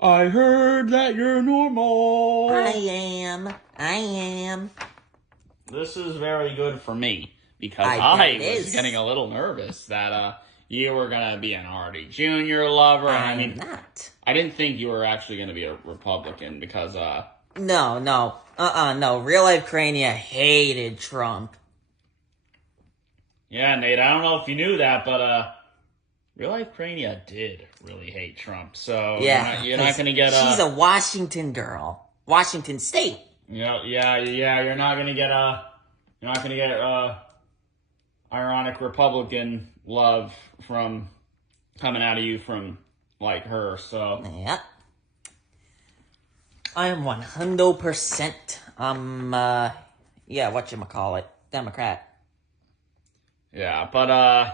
I heard that you're normal. I am. This is very good for me because I bet it was is. getting a little nervous that you were gonna be an Artie Jr. lover. I'm not. I didn't think you were actually gonna be a Republican because No. Real life Crainea hated Trump. yeah, Nate. I don't know if you knew that, but real life Crainea did really hate Trump. So Yeah, you're not gonna get she's a Washington girl. Washington State. yeah. You're not gonna get ironic Republican love from coming out of you from like her. So Yep. I am 100%, whatchamacallit, Democrat. yeah, but all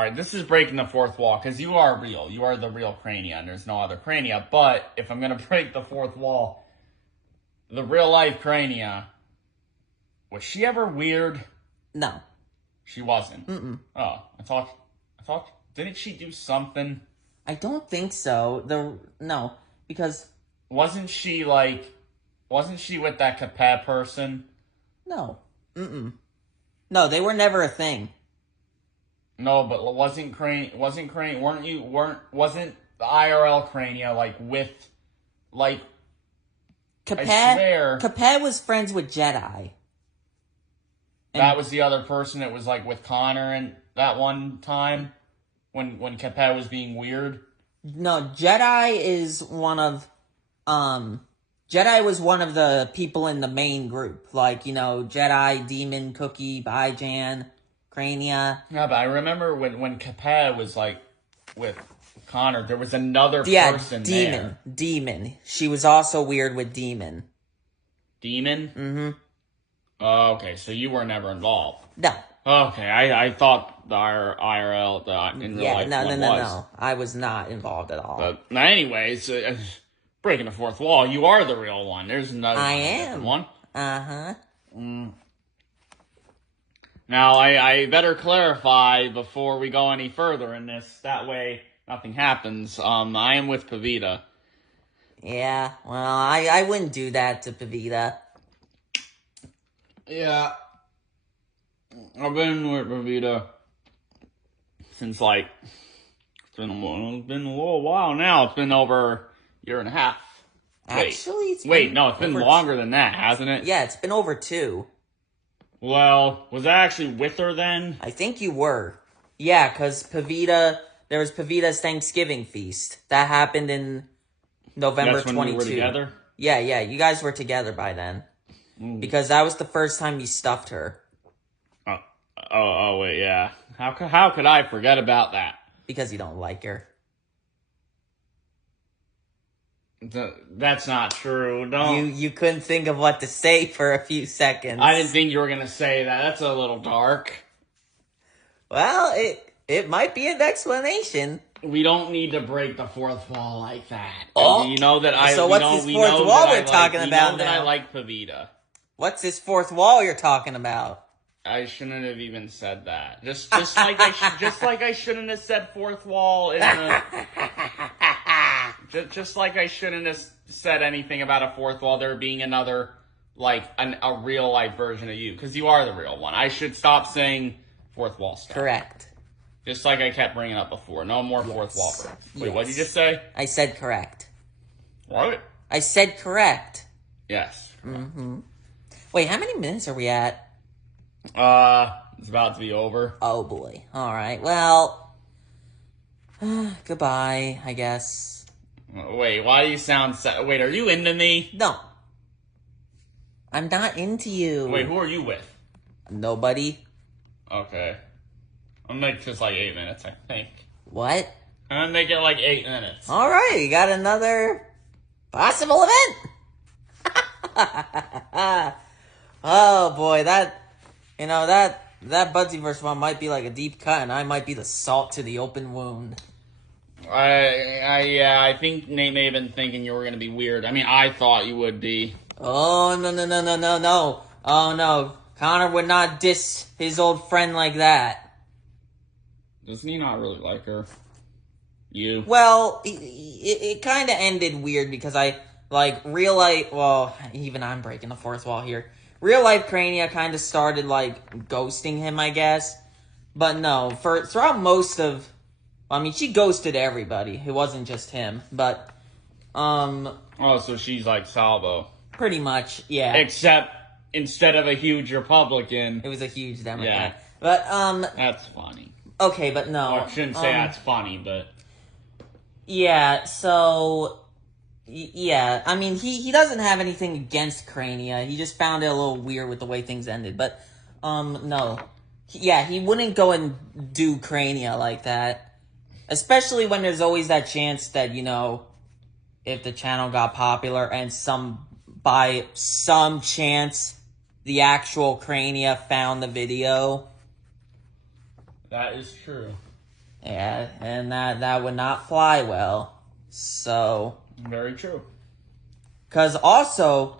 right, this is breaking the fourth wall because you are real. You are the real Crainea, and there's no other Crainea. But if I'm gonna break the fourth wall, the real life Crainea, was she ever weird? No. She wasn't. Mm-mm. Oh, I thought, didn't she do something? I don't think so. No, because... Wasn't she with that Capet person? No. Mm-mm. No, they were never a thing. No, but wasn't the IRL Crainea Capet, I swear. Capet was friends with Jedi. That was the other person that was like with Connor and that one time when Capet was being weird. No, Jedi was one of the people in the main group. Like, Jedi, Demon, Cookie, Bijan, Crainea. Yeah, but I remember when Capet was like with Connor, there was another person there. Demon. She was also weird with Demon. Demon? Mm-hmm. Oh, okay, so you were never involved. No. Okay, I thought the IRL in real life was. No. I was not involved at all. But anyways, breaking the fourth wall, you are the real one. There's another one. Uh-huh. Now, I better clarify before we go any further in this. That way, nothing happens. I am with Pavita. Yeah, well, I wouldn't do that to Pavita. Yeah. I've been with Pavita since, it's been a little while now. It's been over a year and a half. Actually, it's been longer than that, hasn't it? Yeah, it's been over 2. Well, was I actually with her then? I think you were. Yeah, because there was Pavita's Thanksgiving feast. That happened in November 22. When we were together? Yeah, you guys were together by then. Because that was the first time you stuffed her. Oh, wait, yeah. How could I forget about that? Because you don't like her. That's not true. Don't. You couldn't think of what to say for a few seconds. I didn't think you were gonna say that. That's a little dark. Well, it might be an explanation. We don't need to break the fourth wall like that. Oh, you know that So what's this fourth wall we're talking about now? I like Pavita. What's this fourth wall you're talking about? I shouldn't have even said that. Just like I shouldn't have said fourth wall in the. Just like I shouldn't have said anything about a fourth wall. There being another, a real life version of you, because you are the real one. I should stop saying fourth wall stuff. Correct. Just like I kept bringing up before. No more fourth wall. Wait, what did you just say? I said correct. What? I said correct. Yes. Mm-hmm. Wait, how many minutes are we at? It's about to be over. Oh boy. All right. Well, goodbye, I guess. Wait, why do you sound sad? Wait, are you into me? No. I'm not into you. Wait, who are you with? Nobody. Okay. I'll make this 8 minutes, I think. What? I'm gonna make it 8 minutes. All right, you got another possible event. Oh boy, that Budsyverse one might be like a deep cut, and I might be the salt to the open wound. I think Nate may have been thinking you were gonna be weird. I mean, I thought you would be. Oh no! Oh no, Connor would not diss his old friend like that. Doesn't he not really like her? You. Well, it kind of ended weird because I, like, real life, well, even I'm breaking the fourth wall here. Real life Crainea kind of started, like, ghosting him, I guess. But no, throughout most of, I mean, she ghosted everybody. It wasn't just him, but, Oh, so she's like Salvo. pretty much, yeah. Except, instead of a huge Republican. It was a huge Democrat. Yeah. But, That's funny. okay, but no. Well, I shouldn't say that's funny, but... Yeah, so... Yeah, I mean, he doesn't have anything against Crainea. He just found it a little weird with the way things ended. But, no. Yeah, he wouldn't go and do Crainea like that. Especially when there's always that chance that, you know, if the channel got popular and by some chance, the actual Crainea found the video. That is true. Yeah, and that would not fly well. So... Very true. Because also,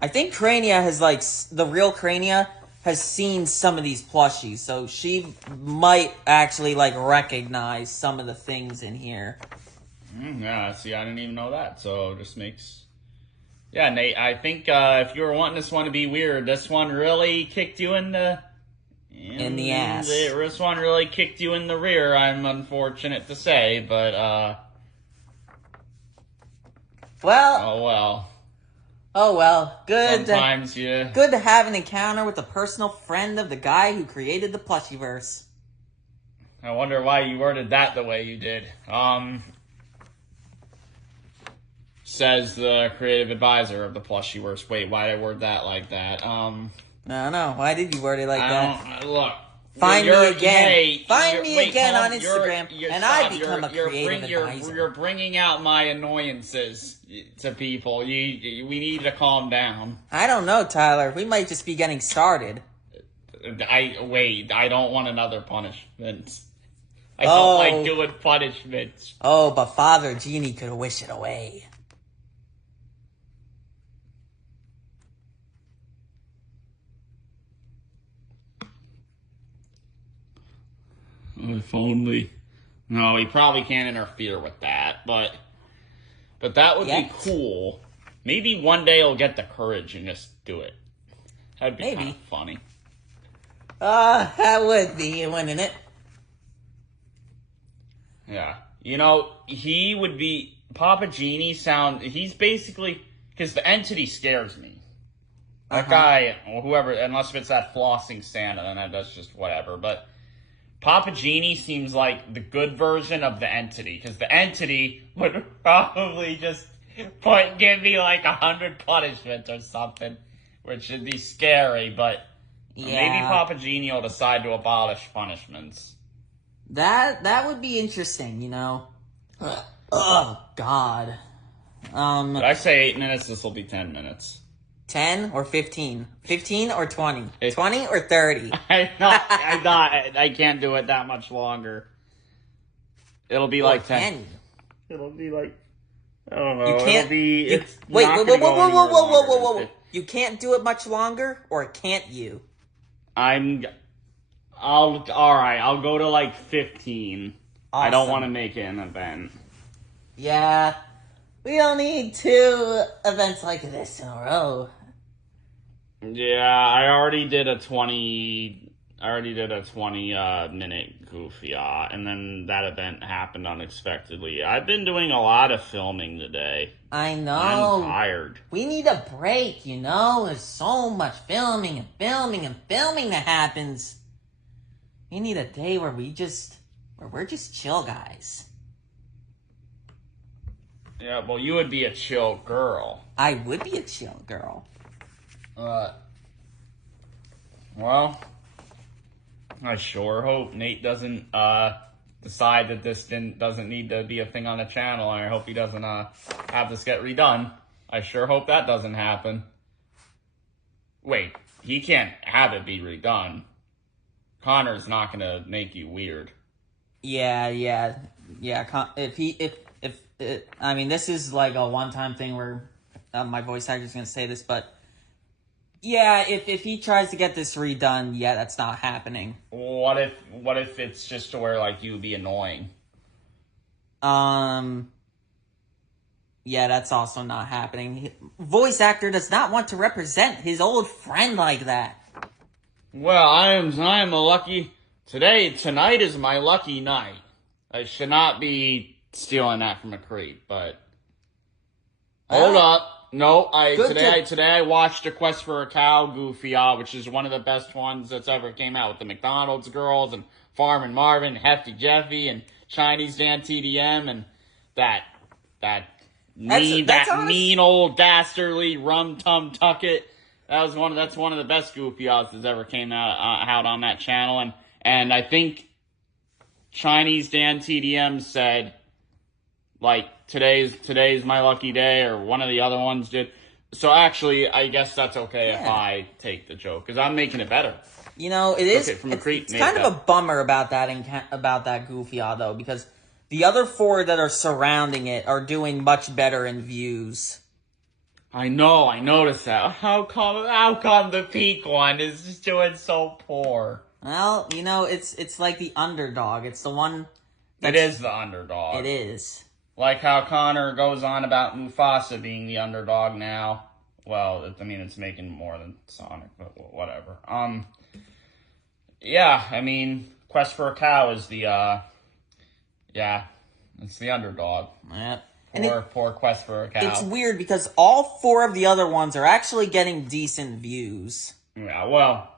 I think Crainea has, like, the real Crainea has seen some of these plushies, so she might actually, like, recognize some of the things in here. Yeah, see, I didn't even know that, so it just makes... Yeah, Nate, I think if you were wanting this one to be weird, this one really kicked you in the... In the ass. This one really kicked you in the rear, I'm unfortunate to say, but, Well... Oh well, good to have an encounter with a personal friend of the guy who created the Plushiverse. I wonder why you worded that the way you did. Says the creative advisor of the Plushiverse. Wait, why did I word that like that? I don't know. Why did you word it like that? Look. Find me again. Hey, Find me again on Instagram, and I become a creative advisor. You're bringing out my annoyances to people. We need to calm down. I don't know, Tyler. We might just be getting started. I don't want another punishment. I don't like doing punishments. Oh, but Father Genie could wish it away. If only. No, he probably can't interfere with that, but that would be cool. Maybe one day he'll get the courage and just do it. That'd be kind of funny. That would be, wouldn't it? Yeah. You know, he would be... Papa Genie he's basically... Because the entity scares me. That guy, or whoever, unless if it's that flossing Santa, then that's just whatever, but... Papa Genie seems like the good version of the entity, because the entity would probably just give me like 100 punishments or something, which would be scary, but maybe Papa Genie will decide to abolish punishments. That would be interesting, you know? Oh, God. Did I say 8 minutes? This will be 10 minutes. 10 or 15? 15 or 20? 20 or 30? I can't do it that much longer. It'll be like 10. Can you? It'll be like, I don't know. You can't. Whoa. You can't do it much longer, or can't you? Alright, I'll go to like 15. Awesome. I don't want to make it an event. Yeah. We don't need 2 events like this in a row. Yeah, I already did a 20 minute goofy, and then that event happened unexpectedly. I've been doing a lot of filming today. I know. I'm tired. We need a break, you know? There's so much filming that happens. We need a day where we're just chill guys. Yeah, well, you would be a chill girl. I would be a chill girl. Well, I sure hope Nate doesn't decide that this doesn't need to be a thing on the channel, and I hope he doesn't have this get redone. I sure hope that doesn't happen. Wait, he can't have it be redone. Connor's not gonna make you weird. Yeah. I mean, this is like a one-time thing where my voice actor's gonna say this, but yeah, if he tries to get this redone, yeah, that's not happening. What if it's just to where like you would be annoying? Yeah, that's also not happening. Voice actor does not want to represent his old friend like that. Well, I am a lucky tonight is my lucky night. I should not be stealing that from a creep, but hold up. No, today I watched A Quest for a Cow Goofy, which is one of the best ones that's ever came out with the McDonald's girls and Farm and Marvin, Hefty Jeffy, and Chinese Dan TDM, and that mean old dastardly Rum Tum Tucket. That's one of the best Goofy odds that's ever came out on that channel, and I think Chinese Dan TDM said, like, today's my lucky day, or one of the other ones did. So actually, I guess that's okay if I take the joke, because I'm making it better. You know, it is. From a creep, it's kind of a bummer about that Goofy odd though, because the other 4 that are surrounding it are doing much better in views. I know, I noticed that. How come the peak one is just doing so poor? Well, you know, it's like the underdog. It's the one. It is the underdog. It is. Like how Connor goes on about Mufasa being the underdog now. Well, I mean, it's making more than Sonic, but whatever. Yeah, I mean, Quest for a Cow is the, it's the underdog. Yeah. Poor Quest for a Cow. It's weird because all 4 of the other ones are actually getting decent views. Yeah, well,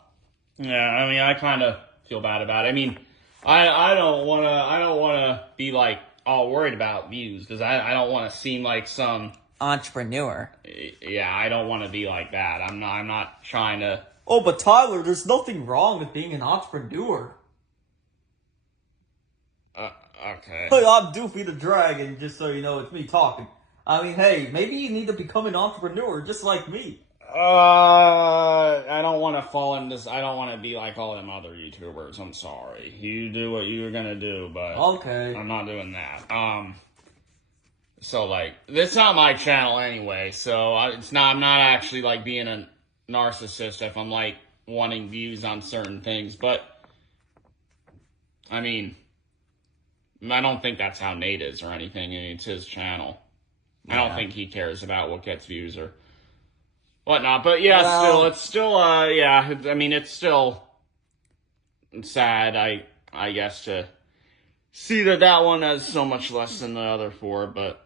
I mean, I kind of feel bad about it. I mean, I don't want to be, like, all worried about views, because I don't want to seem like some entrepreneur. Yeah, I don't want to be like that. I'm not trying to. Oh, but Tyler, there's nothing wrong with being an entrepreneur. Okay. Hey, I'm Doofy the Dragon, just so you know, it's me talking. I mean, hey, maybe you need to become an entrepreneur just like me. I don't want to fall in this. I don't want to be like all them other YouTubers. I'm sorry. You do what you were gonna do, but okay, I'm not doing that. So like, this is not my channel anyway. So it's not. I'm not actually like being a narcissist if I'm like wanting views on certain things. But I mean, I don't think that's how Nate is or anything. I mean, it's his channel. Yeah. I don't think he cares about what gets views or whatnot, but yeah, well, it's still, I mean, it's still sad, I guess, to see that one has so much less than the other 4, but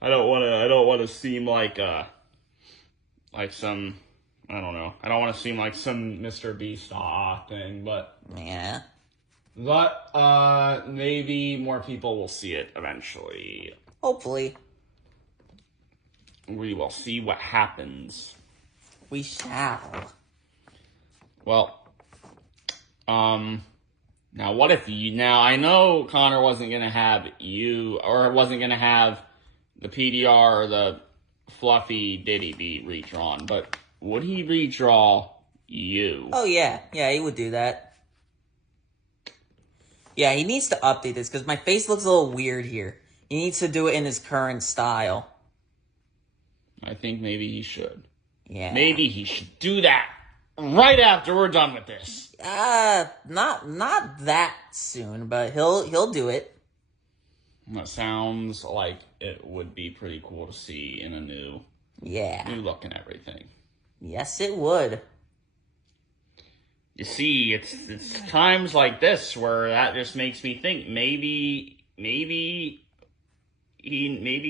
I don't want to seem like some, I don't know, I don't want to seem like some Mr. Beast thing, but yeah. But, maybe more people will see it eventually. Hopefully. We will see what happens. We shall. Well, now what if now I know Connor wasn't going to have you, or wasn't going to have the PDR or the Fluffy Diddy beat redrawn, but would he redraw you? Oh, yeah. Yeah, he would do that. Yeah, he needs to update this, because my face looks a little weird here. He needs to do it in his current style. I think maybe he should. Yeah. Maybe he should do that right after we're done with this. Not that soon, but he'll do it. That sounds like it would be pretty cool to see in a new look and everything. Yes, it would. You see, it's times like this where that just makes me think maybe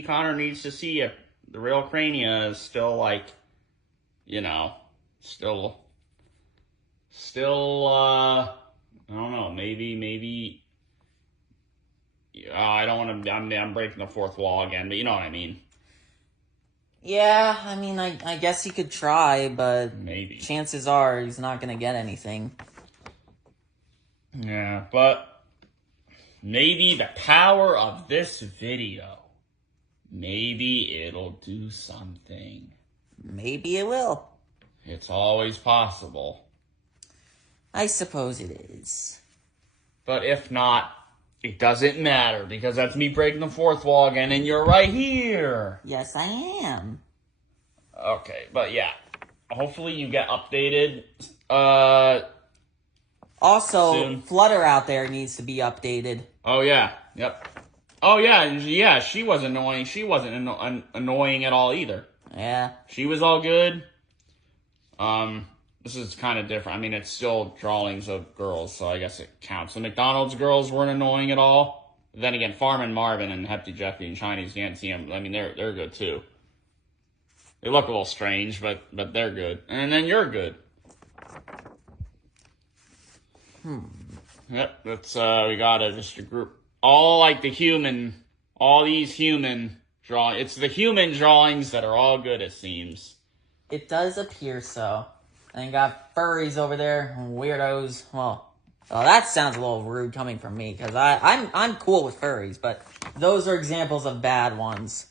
Connor needs to see if the real Crainea is still like, you know, still I don't know, maybe I don't want to, I'm breaking the 4th wall again, but you know what I mean. Yeah, I mean, I guess he could try, but maybe chances are he's not going to get anything. Yeah, but maybe the power of this video, maybe it'll do something. Maybe it will. It's always possible. I suppose it is. But if not, it doesn't matter, because that's me breaking the 4th wall again, and you're right here. Yes, I am. Okay, but yeah. Hopefully you get updated. Also, soon. Flutter out there needs to be updated. Oh, yeah. Yep. Oh yeah, she was annoying. She wasn't annoying at all either. Yeah. She was all good. This is kind of different. I mean, it's still drawings of girls, so I guess it counts. The McDonald's girls weren't annoying at all. Then again, Farman Marvin and Hefty Jeffy and Chinese Nancy, I mean, they're good too. They look a little strange, but they're good. And then you're good. Yep, that's we got just a group. All these human drawings. It's the human drawings that are all good, it seems. It does appear so. And you got furries over there, weirdos. Well, that sounds a little rude coming from me, because I'm cool with furries, but those are examples of bad ones.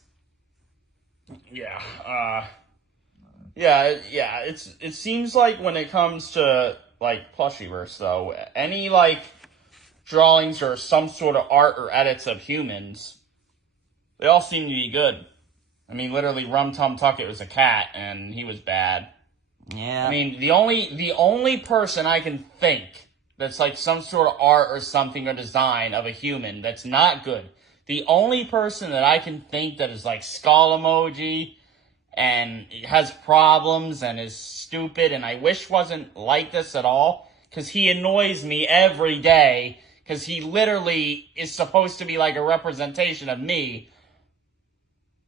Yeah, it seems like when it comes to, like, Plushyverse, though, any, like, drawings or some sort of art or edits of humans, they all seem to be good. I mean, literally, Rum Tum Tucket was a cat, and he was bad. Yeah. I mean, the only person I can think that's like some sort of art or something or design of a human that's not good, the only person that I can think that is like skull emoji and has problems and is stupid and I wish wasn't like this at all, because he annoys me every day, because he literally is supposed to be like a representation of me,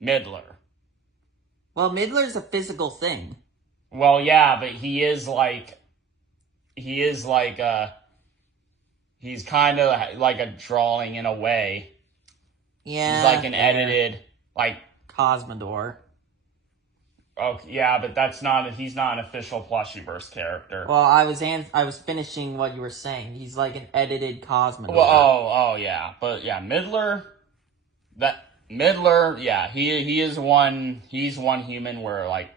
Midler. Well, Midler's a physical thing. Well, yeah, but he's kind of like a drawing in a way. Yeah. He's like an edited, like... Cosmodor. Oh, yeah, but he's not an official Plushyverse character. Well, I was finishing what you were saying. He's like an edited Cosmodor. Well, yeah, but yeah, Midler, yeah, he's one human where like,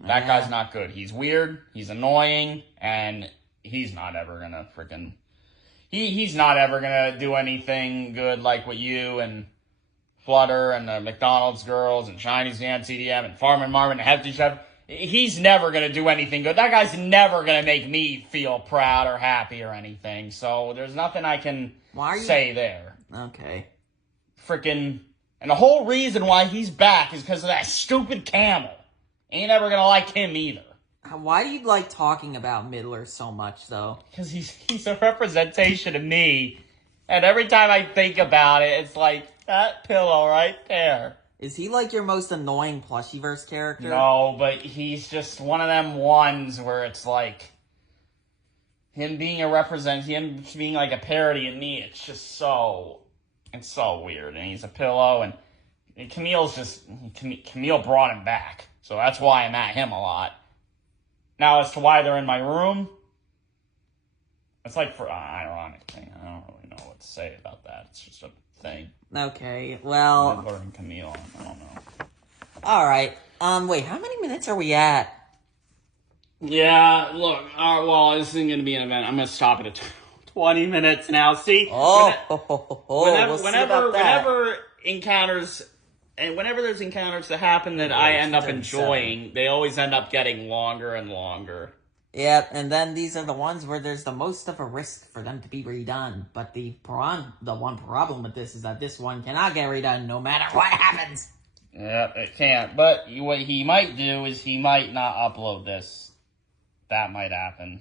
that guy's not good. He's weird, he's annoying, and he's not ever gonna freaking... He's not ever gonna do anything good like what you and Flutter and the McDonald's girls and Chinese Nancy CDM and Farman Marvin and Hefty Chef. He's never gonna do anything good. That guy's never gonna make me feel proud or happy or anything. So there's nothing I can say there. Okay. Freaking... And the whole reason why he's back is because of that stupid camel. Ain't ever gonna like him either. Why do you like talking about Midler so much, though? Because he's a representation of me. And every time I think about it, it's like, that pillow right there. Is he like your most annoying Plushyverse character? No, but he's just one of them ones where it's like, him being like a parody of me, it's just so weird. And he's a pillow, and Camille brought him back. So that's why I'm at him a lot. Now, as to why they're in my room, it's like for an ironic thing. I don't really know what to say about that. It's just a thing. Okay, well... Midler and Camille, I don't know. Alright, wait, how many minutes are we at? Yeah, look, well, this isn't going to be an event. I'm going to stop it at 20 minutes now. See? Whenever encounters... And whenever there's encounters that happen that I end up enjoying, they always end up getting longer and longer. Yep, and then these are the ones where there's the most of a risk for them to be redone. But the one problem with this is that this one cannot get redone no matter what happens. Yeah, it can't. But what he might do is he might not upload this. That might happen.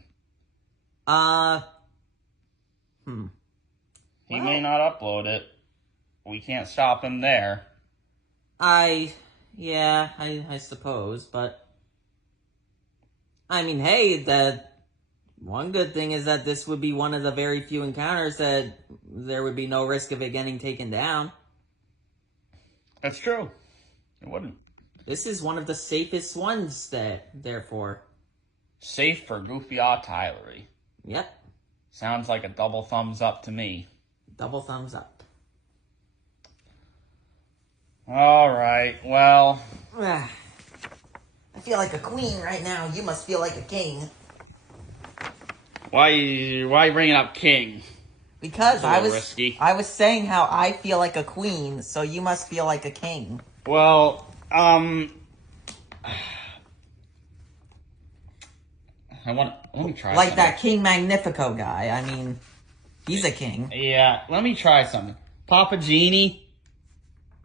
He may not upload it. We can't stop him there. I suppose, but I mean, hey, the one good thing is that this would be one of the very few encounters that there would be no risk of it getting taken down. That's true. It wouldn't. This is one of the safest ones, therefore. Safe for Goofy Tylery. Yep. Sounds like a double thumbs up to me. Double thumbs up. Alright, well... I feel like a queen right now. You must feel like a king. Why bringing up king? Because I was saying how I feel like a queen, so you must feel like a king. Well, let me try like something. that King Magnifico guy. I mean, he's a king. Yeah, let me try something. Papa Genie?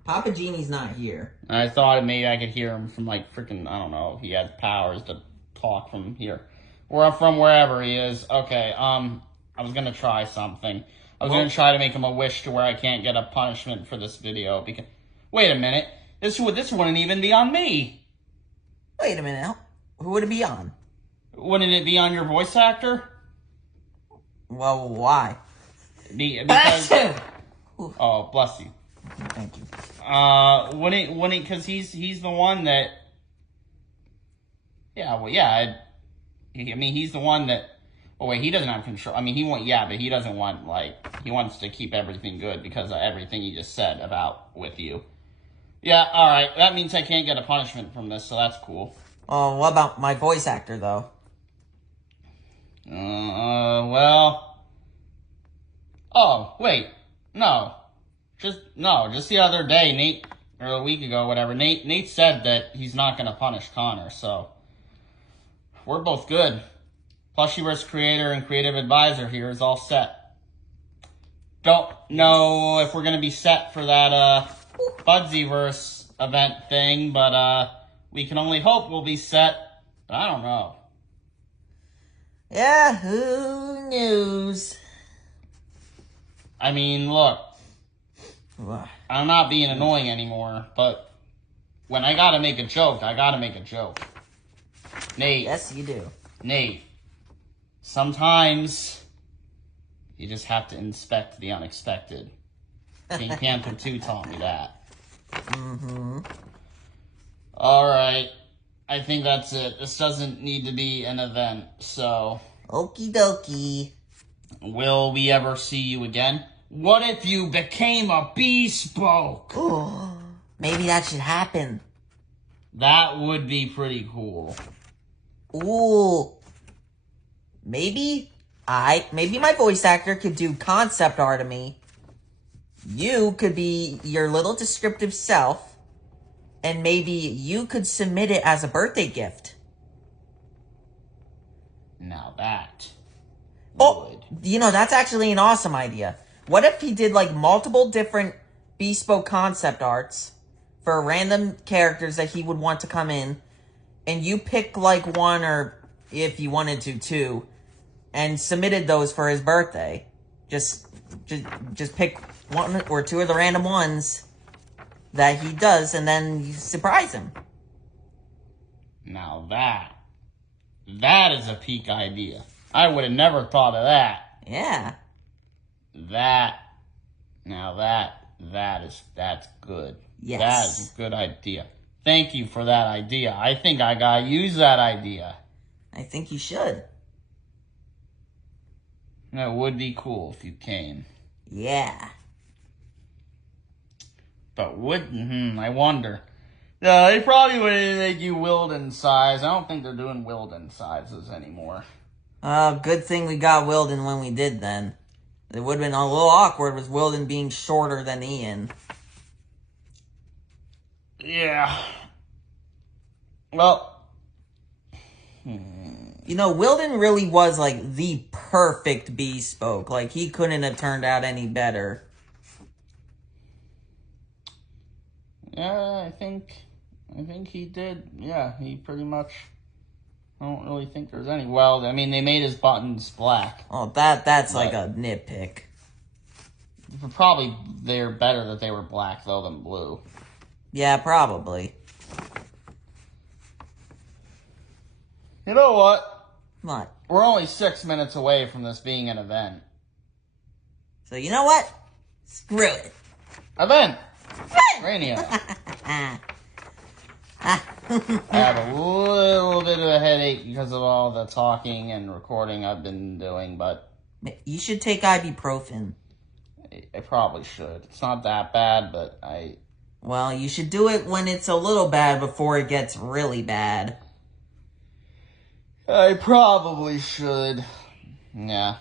Papa Genie's not here. I thought maybe I could hear him from like freaking, I don't know, he has powers to talk from here. Or from wherever he is. Okay, I was gonna try something. I was gonna try to make him a wish to where I can't get a punishment for this video because wait a minute. This wouldn't even be on me. Wait a minute. Who would it be on? Wouldn't it be on your voice actor? Well, why? Because oh, bless you. Thank you. Wouldn't because he's the one that. Yeah, well, yeah. I mean, he's the one that. Oh wait, he doesn't have control. I mean, but he doesn't want he wants to keep everything good because of everything he just said about with you. Yeah, all right. That means I can't get a punishment from this, so that's cool. Oh, what about my voice actor though? Well. Oh wait, no. Just the other day, Nate, or a week ago, whatever, Nate said that he's not going to punish Connor, so we're both good. Plushyverse creator and creative advisor here is all set. Don't know if we're going to be set for that Budsyverse event thing, but we can only hope we'll be set, but I don't know. Yeah, who knows? I mean, look. What? I'm not being annoying anymore, but when I gotta make a joke, I gotta make a joke. Nate. Yes, you do. Nate. Sometimes you just have to inspect the unexpected. King Panther 2 taught me that. Mm-hmm. Alright. I think that's it. This doesn't need to be an event, so... Okie dokie. Will we ever see you again? What if you became a bespoke? Oh, maybe that should happen. That would be pretty cool. Ooh. Maybe my voice actor could do concept art of me. You could be your little descriptive self. And maybe you could submit it as a birthday gift. Now that would. You know, that's actually an awesome idea. What if he did, like, multiple different bespoke concept arts for random characters that he would want to come in, and you pick, like, one or, if you wanted to, two, and submitted those for his birthday. Just pick one or two of the random ones that he does, and then you surprise him. Now that is a peak idea. I would have never thought of that. Yeah. That's good. Yes. That is a good idea. Thank you for that idea. I think I gotta use that idea. I think you should. That would be cool if you came. Yeah. But I wonder. No, they probably wouldn't make you Wilden size. I don't think they're doing Wilden sizes anymore. Good thing we got Wilden when we did then. It would have been a little awkward with Wilden being shorter than Ian. Yeah. Well. You know, Wilden really was, like, the perfect bespoke. Like, he couldn't have turned out any better. Yeah, I think he did. Yeah, he pretty much... I don't really think there's any. Well, I mean, they made his buttons black. Oh, that's like a nitpick. Probably they're better that they were black, though, than blue. Yeah, probably. You know what? What? We're only 6 minutes away from this being an event. So, you know what? Screw it. Event! Crainea. I have a little bit of a headache because of all the talking and recording I've been doing, but... You should take ibuprofen. I probably should. It's not that bad, but Well, you should do it when it's a little bad before it gets really bad. I probably should. Yeah.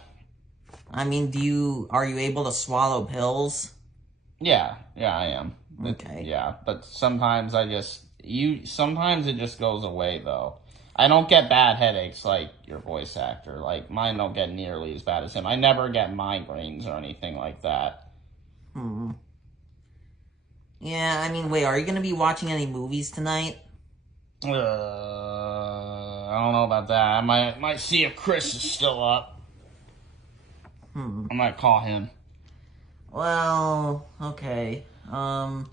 I mean, are you able to swallow pills? Yeah, I am. Okay. Yeah, but sometimes sometimes it just goes away, though. I don't get bad headaches like your voice actor. Like, mine don't get nearly as bad as him. I never get migraines or anything like that. Yeah, I mean, wait, are you gonna be watching any movies tonight? I don't know about that. I might see if Chris is still up. I might call him. Well, okay. Are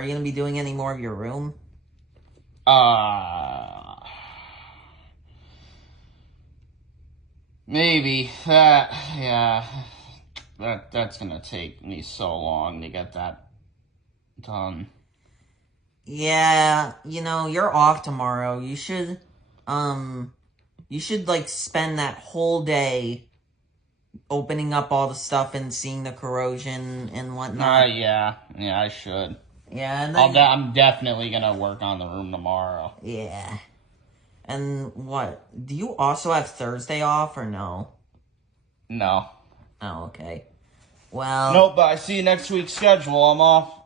you gonna be doing any more of your room? Maybe that. Yeah, that's gonna take me so long to get that done. Yeah, you're off tomorrow. You should, like, spend that whole day opening up all the stuff and seeing the corrosion and whatnot. Yeah, I should. Yeah, and then... I'm definitely gonna work on the room tomorrow. Yeah. And what? Do you also have Thursday off or no? No. Oh, okay. Well... Nope, but I see next week's schedule. I'm off.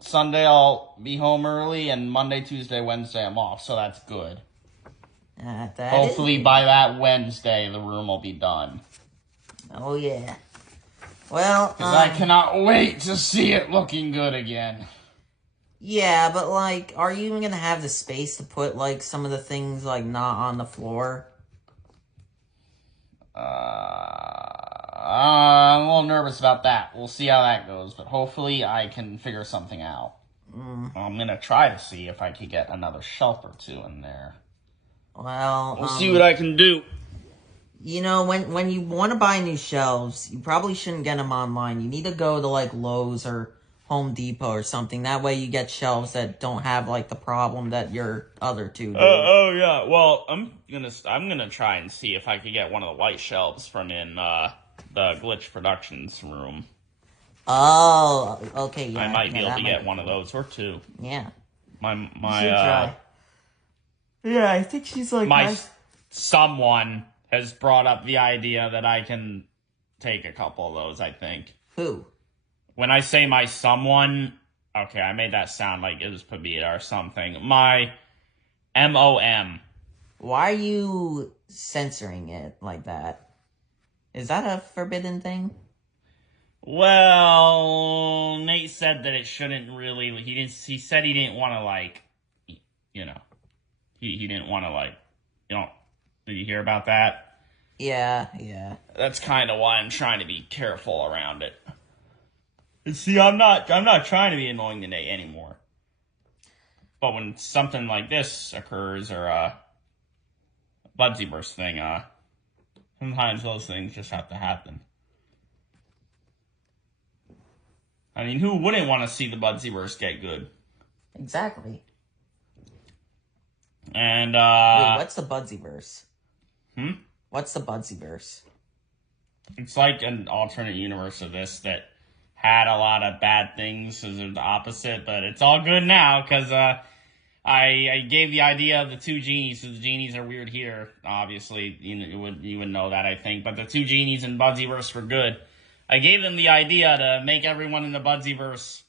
Sunday I'll be home early, and Monday, Tuesday, Wednesday I'm off, so that's good. Hopefully by that Wednesday the room will be done. Oh, yeah. Well, because I cannot wait to see it looking good again. Yeah, but, like, are you even gonna have the space to put, like, some of the things, like, not on the floor? I'm a little nervous about that. We'll see how that goes, but hopefully I can figure something out. I'm gonna try to see if I can get another shelf or two in there. Well, we'll see what I can do. When you want to buy new shelves, you probably shouldn't get them online. You need to go to, like, Lowe's or Home Depot or something. That way you get shelves that don't have, like, the problem that your other two do. Yeah. Well, I'm gonna try and see if I could get one of the white shelves from in the Glitch Productions room. Oh, okay, yeah. I might be able to get one of those or two. Yeah. My Yeah, I think she's like someone has brought up the idea that I can take a couple of those, I think. Who? When I say my someone, okay, I made that sound like it was Pabita or something. My MOM. Why are you censoring it like that? Is that a forbidden thing? Well, Nate said that it shouldn't really. He said he didn't want to, like, he didn't want to, like, did you hear about that? Yeah. That's kind of why I'm trying to be careful around it. And see, I'm not trying to be annoying to Nate anymore. But when something like this occurs, or a Budsy Burst thing, sometimes those things just have to happen. I mean, who wouldn't want to see the Budsy Burst get good? Exactly. And, wait, what's the Budsyverse? Hmm? What's the Budsyverse? It's like an alternate universe of this that had a lot of bad things as the opposite, but it's all good now, because, I gave the idea of the two genies, so the genies are weird here, obviously, you would know that, I think, but the two genies in Budsyverse were good. I gave them the idea to make everyone in the Budsyverse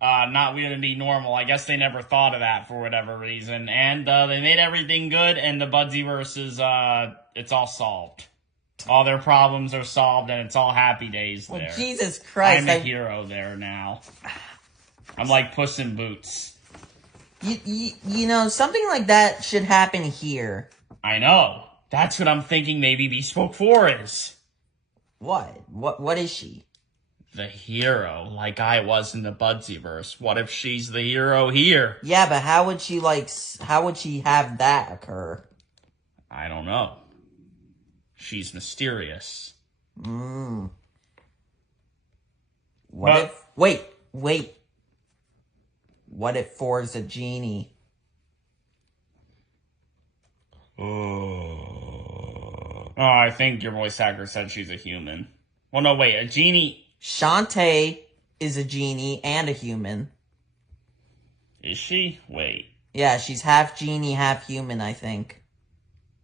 not weird and be normal. I guess they never thought of that for whatever reason. And they made everything good, and the Budsyverse is, it's all solved. All their problems are solved, and it's all happy days there. Well, Jesus Christ. I'm a hero there now. I'm like Puss in Boots. Something like that should happen here. I know. That's what I'm thinking maybe Bespoke 4 is. What? What is she? The hero, like I was in the Budsyverse. What if she's the hero here? Yeah, but how would she have that occur? I don't know. She's mysterious. Wait. What if 4 is a genie? Oh, I think your voice actor said she's a human. Well, no, wait, a genie... Shantae is a genie and a human. Is she? Wait. Yeah, she's half genie, half human, I think.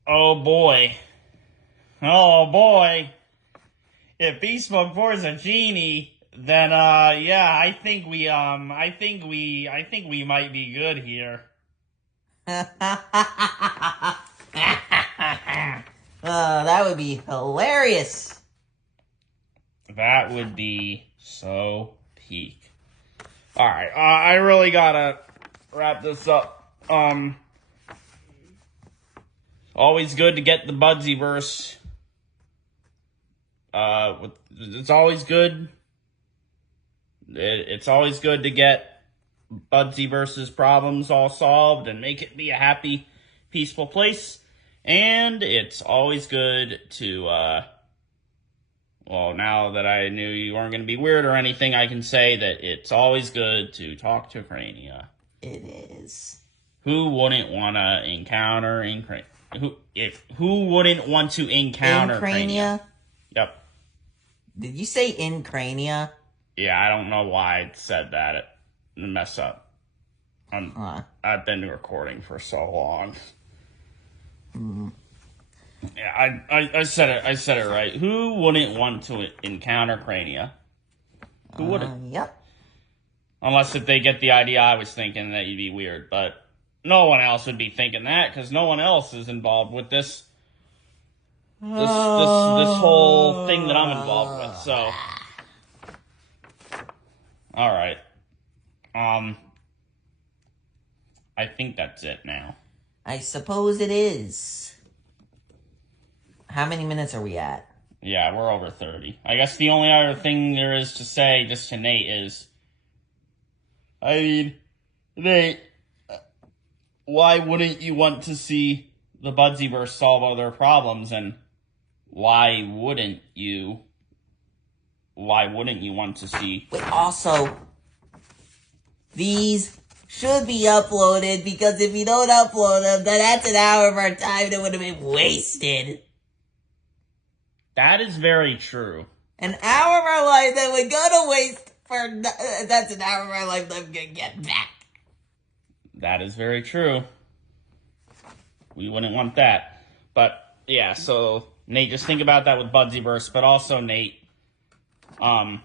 Oh, boy. Oh, boy. If Bespoke 4 is a genie, then, yeah, I think we might be good here. That would be hilarious. That would be so peak. Alright, I really gotta wrap this up. Always good to get the Budsyverse. It's always good. It's always good to get Budsyverse's problems all solved and make it be a happy, peaceful place. And it's always good to, well, now that I knew you weren't going to be weird or anything, I can say that it's always good to talk to Crainea. It is. Who wouldn't want to encounter in Crainea? Who wouldn't want to encounter Crainea? Yep. Did you say in Crainea? Yeah, I don't know why I said that. It mess up. I've been recording for so long. Yeah, I said it. I said it right. Who wouldn't want to encounter Crainea? Who wouldn't? Yep. Unless if they get the idea I was thinking that you'd be weird, but no one else would be thinking that because no one else is involved with this whole thing that I'm involved with. So, all right. I think that's it now. I suppose it is. How many minutes are we at? Yeah, we're over 30. I guess the only other thing there is to say just to Nate is, I mean, Nate, why wouldn't you want to see the Budsyverse solve all their problems, and why wouldn't you want to see... But also, these should be uploaded, because if you don't upload them, then that's an hour of our time that would have been wasted. That is very true. An hour of our life that we're gonna waste that's an hour of our life that I'm gonna get back. That is very true. We wouldn't want that. But, yeah, so, Nate, just think about that with Budsyverse, but also, Nate, when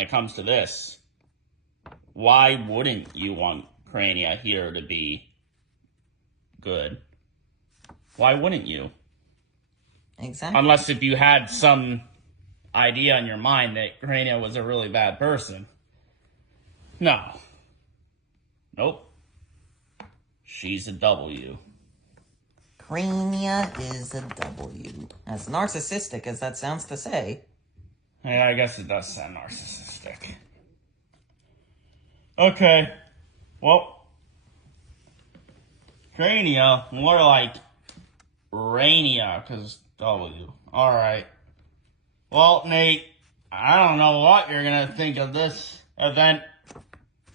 it comes to this, why wouldn't you want Crainea here to be good? Why wouldn't you? Exactly. Unless if you had some idea in your mind that Crainea was a really bad person. No. Nope. She's a W. Crainea is a W. As narcissistic as that sounds to say. Yeah, I guess it does sound narcissistic. Okay. Well, Crainea, more like Rainea, because W. Alright. Well, Nate, I don't know what you're going to think of this event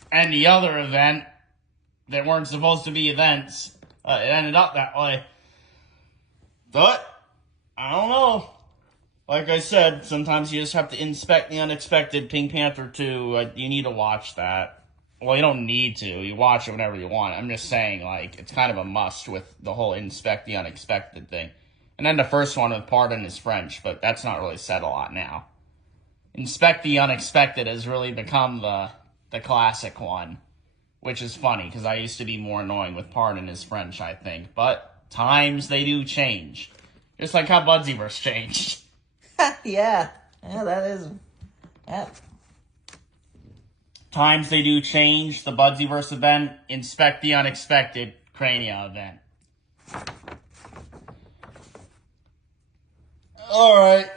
and the other event that weren't supposed to be events. It ended up that way. But, I don't know. Like I said, sometimes you just have to inspect the unexpected. Pink Panther 2, you need to watch that. Well, you don't need to. You watch it whenever you want. I'm just saying, like, it's kind of a must with the whole inspect the unexpected thing. And then the first one with Pardon is French, but that's not really said a lot now. Inspect the unexpected has really become the classic one, which is funny, because I used to be more annoying with Pardon is French, I think. But times, they do change. Just like how Budsyverse changed. Yeah, that is... Yeah. Times they do change. The Budsyverse event, Inspect the Unexpected, Crainea event. Alright.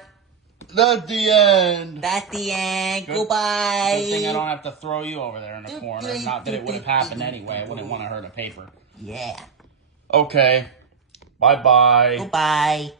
That's the end. That's the end. Goodbye. Good thing I don't have to throw you over there in the corner. Not that it would have happened anyway. I wouldn't want to hurt a paper. Yeah. Okay. Bye-bye. Goodbye.